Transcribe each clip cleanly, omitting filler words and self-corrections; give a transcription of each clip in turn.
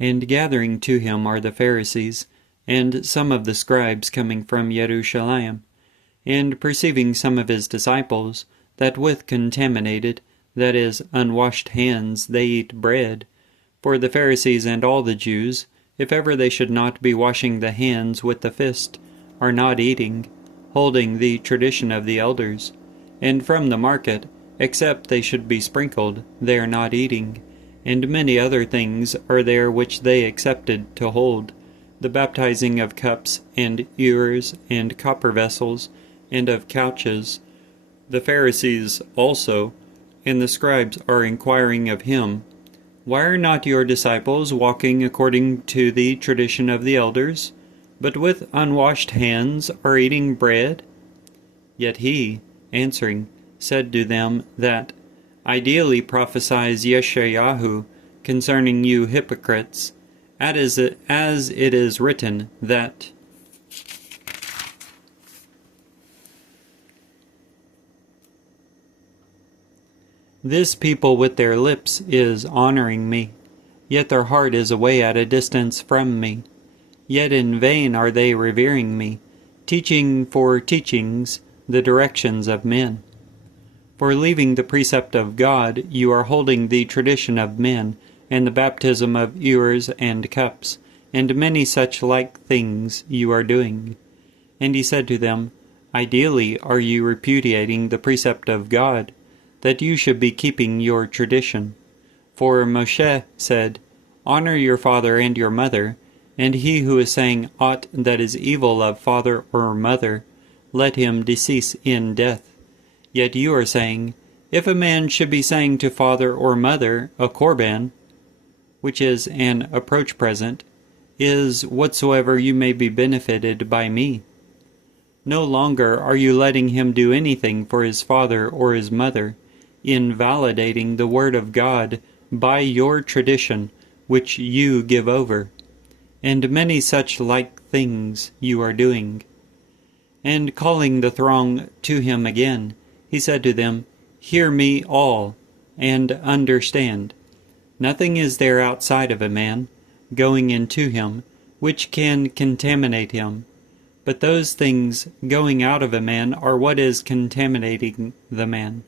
And gathering to him are the Pharisees, and some of the scribes coming from Jerusalem, and perceiving some of his disciples, that with contaminated, that is, unwashed hands, they eat bread. For the Pharisees and all the Jews, if ever they should not be washing the hands with the fist, are not eating, holding the tradition of the elders. And from the market, except they should be sprinkled, they are not eating. And many other things are there which they accepted to hold, the baptizing of cups, and ewers, and copper vessels, and of couches. The Pharisees also, and the scribes are inquiring of him, Why are not your disciples walking according to the tradition of the elders, but with unwashed hands are eating bread? Yet he, answering, said to them that, Ideally prophesies Yeshayahu concerning you hypocrites, as it is written, that this people with their lips is honoring me, yet their heart is away at a distance from me. Yet in vain are they revering me, teaching for teachings the directions of men. For leaving the precept of God, you are holding the tradition of men, and the baptism of ewers and cups, and many such like things you are doing. And he said to them, Ideally are you repudiating the precept of God, that you should be keeping your tradition. For Moshe said, Honor your father and your mother, and he who is saying aught that is evil of father or mother, let him decease in death. Yet you are saying, If a man should be saying to father or mother, a korban, which is an approach present, is whatsoever you may be benefited by me. No longer are you letting him do anything for his father or his mother, invalidating the word of God by your tradition which you give over, and many such like things you are doing. And calling the throng to him again, he said to them, Hear me all, and understand. Nothing is there outside of a man, going into him, which can contaminate him. But those things going out of a man are what is contaminating the man.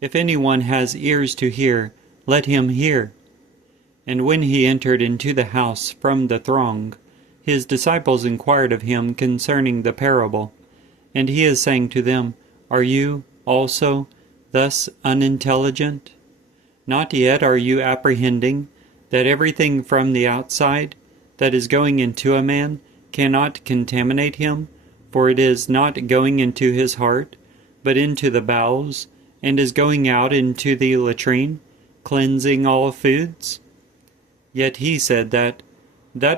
If anyone has ears to hear, let him hear. And when he entered into the house from the throng, his disciples inquired of him concerning the parable. And he is saying to them, Are you also thus unintelligent? Not yet are you apprehending that everything from the outside that is going into a man cannot contaminate him, for it is not going into his heart, but into the bowels, and is going out into the latrine, cleansing all foods? Yet he said that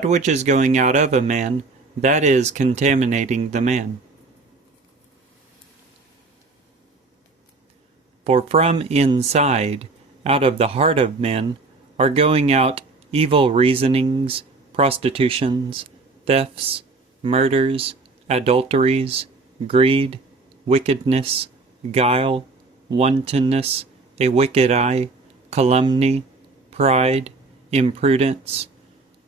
which is going out of a man, that is contaminating the man. For from inside, out of the heart of men, are going out evil reasonings, prostitutions, thefts, murders, adulteries, greed, wickedness, guile, wantonness, a wicked eye, calumny, pride, imprudence.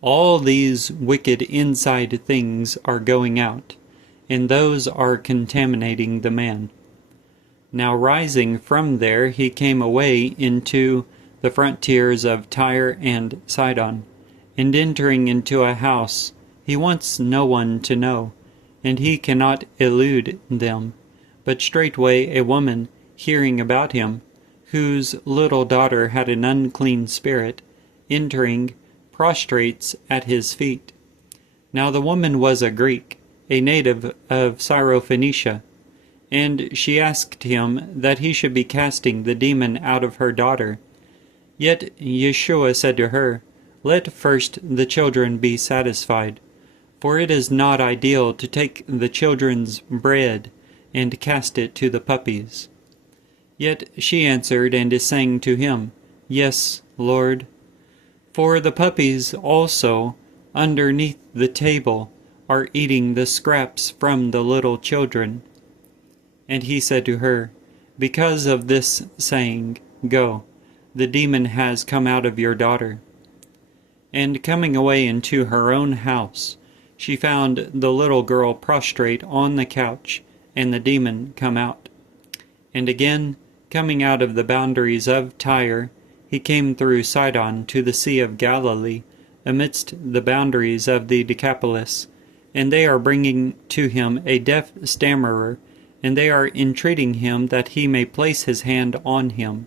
All these wicked inside things are going out, and those are contaminating the man. Now rising from there, he came away into the frontiers of Tyre and Sidon, and entering into a house, he wants no one to know, and he cannot elude them. But straightway a woman, hearing about him, whose little daughter had an unclean spirit, entering, prostrates at his feet. Now the woman was a Greek, a native of Syrophoenicia, and she asked him that he should be casting the demon out of her daughter. Yet Yeshua said to her, Let first the children be satisfied, for it is not ideal to take the children's bread and cast it to the puppies. Yet she answered and is saying to him, Yes, Lord. For the puppies also, underneath the table, are eating the scraps from the little children. And he said to her, Because of this saying, go, the demon has come out of your daughter. And coming away into her own house, she found the little girl prostrate on the couch, and the demon come out. And again, coming out of the boundaries of Tyre, he came through Sidon to the Sea of Galilee, amidst the boundaries of the Decapolis, and they are bringing to him a deaf stammerer, and they are entreating him that he may place his hand on him.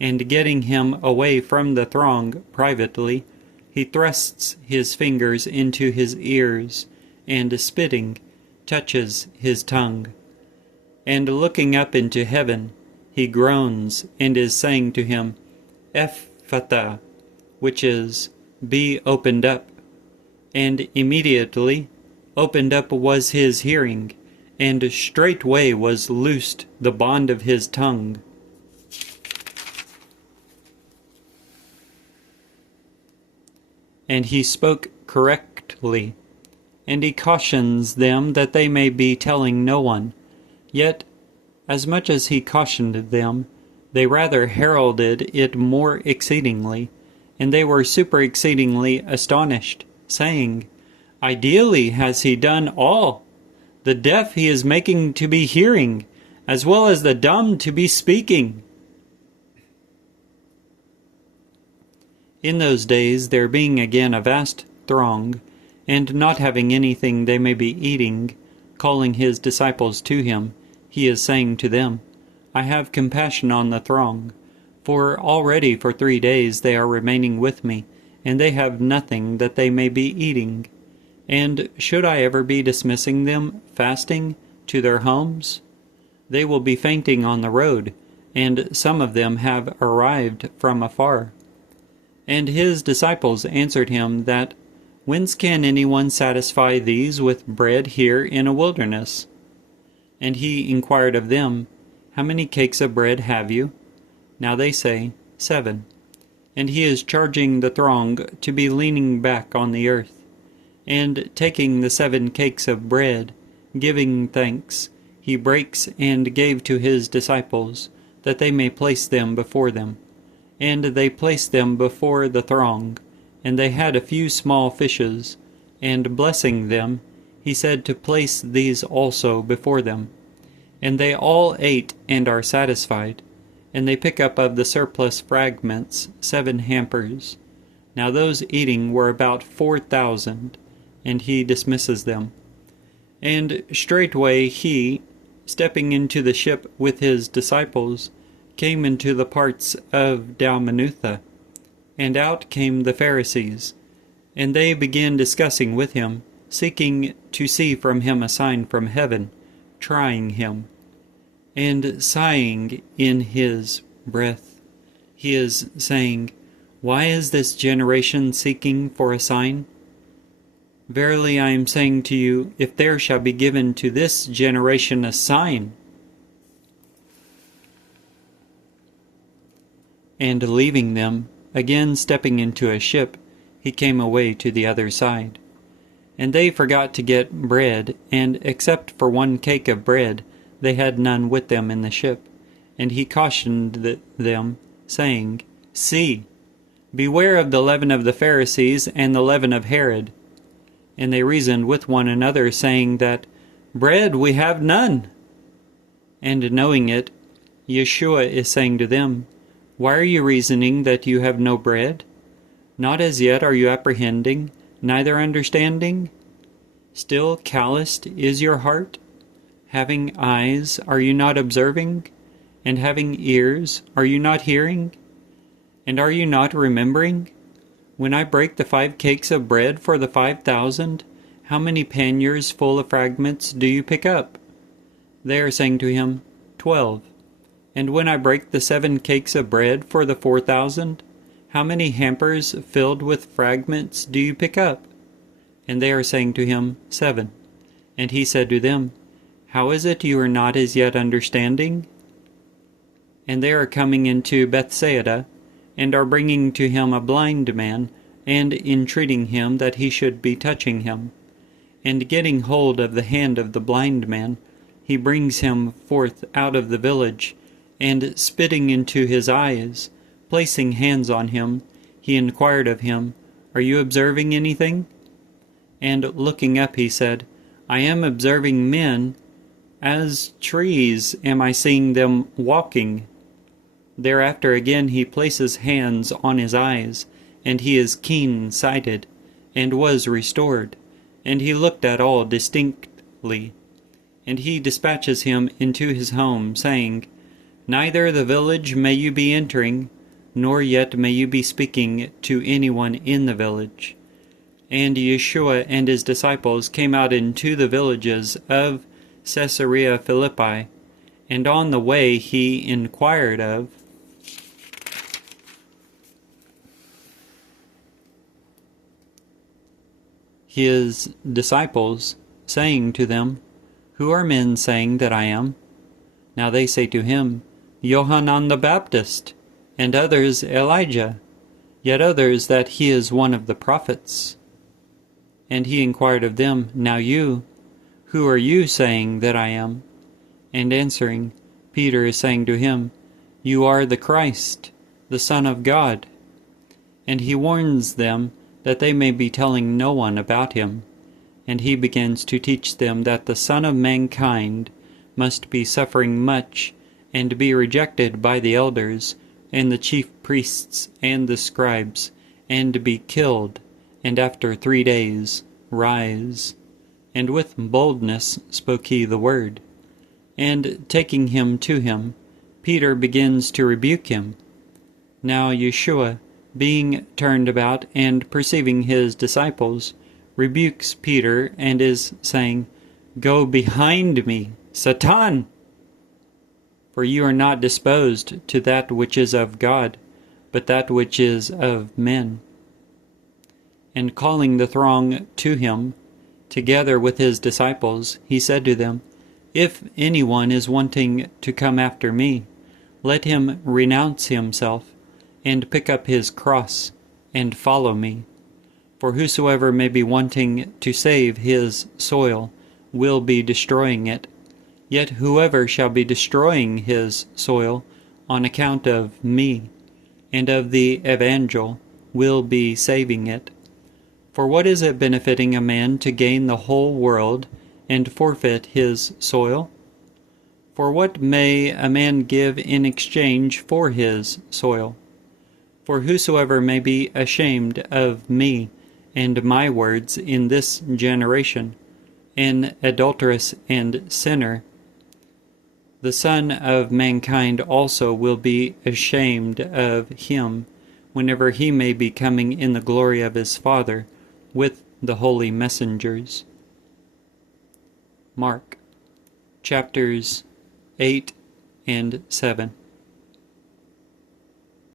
And getting him away from the throng privately, he thrusts his fingers into his ears, and spitting, touches his tongue. And looking up into heaven, he groans, and is saying to him, Ephphatha, which is, be opened up. And immediately opened up was his hearing, and straightway was loosed the bond of his tongue. And he spoke correctly, and he cautions them that they may be telling no one. Yet, as much as he cautioned them, they rather heralded it more exceedingly, and they were super exceedingly astonished, saying, Ideally has he done all. The deaf he is making to be hearing, as well as the dumb to be speaking. In those days, there being again a vast throng, and not having anything they may be eating, calling his disciples to him, he is saying to them, I have compassion on the throng, for already for 3 days they are remaining with me, and they have nothing that they may be eating. And should I ever be dismissing them, fasting, to their homes? They will be fainting on the road, and some of them have arrived from afar. And his disciples answered him that, Whence can anyone satisfy these with bread here in a wilderness? And he inquired of them, How many cakes of bread have you? Now they say, 7. And he is charging the throng to be leaning back on the earth. And taking the 7 cakes of bread, giving thanks, he breaks and gave to his disciples, that they may place them before them. And they placed them before the throng, and they had a few small fishes, and blessing them, he said to place these also before them. And they all ate and are satisfied, and they pick up of the surplus fragments 7 hampers. Now those eating were about 4,000, and he dismisses them. And straightway he, stepping into the ship with his disciples, came into the parts of Dalmanutha. And out came the Pharisees, and they began discussing with him, seeking to see from him a sign from heaven, trying him. And sighing in his breath, he is saying, Why is this generation seeking for a sign? Verily I am saying to you, if there shall be given to this generation a sign. And leaving them, again stepping into a ship, he came away to the other side. And they forgot to get bread, and except for 1 cake of bread, they had none with them in the ship. And he cautioned them, saying, See, beware of the leaven of the Pharisees and the leaven of Herod. And they reasoned with one another, saying that, Bread we have none. And knowing it, Yeshua is saying to them, Why are you reasoning that you have no bread? Not as yet are you apprehending, neither understanding? Still calloused is your heart? Having eyes, are you not observing? And having ears, are you not hearing? And are you not remembering? When I break the 5 cakes of bread for the 5,000, how many panniers full of fragments do you pick up? They are saying to him, 12. And when I break the 7 cakes of bread for the 4,000, how many hampers filled with fragments do you pick up? And they are saying to him, 7. And he said to them, How is it you are not as yet understanding? And they are coming into Bethsaida, and are bringing to him a blind man, and entreating him that he should be touching him. And getting hold of the hand of the blind man, he brings him forth out of the village, and spitting into his eyes, placing hands on him, he inquired of him, Are you observing anything?" And looking up he said, "I am observing men. As trees am I seeing them walking." Thereafter again he places hands on his eyes, and he is keen-sighted, and was restored, and he looked at all distinctly. And he dispatches him into his home, saying, "Neither the village may you be entering, nor yet may you be speaking to anyone in the village." And Yeshua and his disciples came out into the villages of Caesarea Philippi, and on the way he inquired of his disciples, saying to them, "Who are men saying that I am?" Now they say to him, "Johanan the Baptist, and others Elijah, yet others that he is one of the prophets." And he inquired of them, "Now you, who are you saying that I am?" And answering, Peter is saying to him, "You are the Christ, the Son of God." And he warns them that they may be telling no one about him. And he begins to teach them that the Son of Mankind must be suffering much, and be rejected by the elders, and the chief priests, and the scribes, and be killed, and after 3 days rise. And with boldness spoke he the word. And taking him to him, Peter begins to rebuke him. Now Yeshua, being turned about and perceiving his disciples, rebukes Peter, and is saying, "Go behind me, Satan! For you are not disposed to that which is of God, but that which is of men." And calling the throng to him, together with his disciples, he said to them, "If anyone is wanting to come after me, let him renounce himself, and pick up his cross, and follow me. For whosoever may be wanting to save his soil will be destroying it, yet whoever shall be destroying his soil on account of me and of the evangel will be saving it. For what is it benefiting a man to gain the whole world and forfeit his soil? For what may a man give in exchange for his soil? For whosoever may be ashamed of me and my words in this generation, an adulteress and sinner, the Son of Mankind also will be ashamed of him, whenever he may be coming in the glory of his Father with the holy messengers." Mark chapters 8 and 7.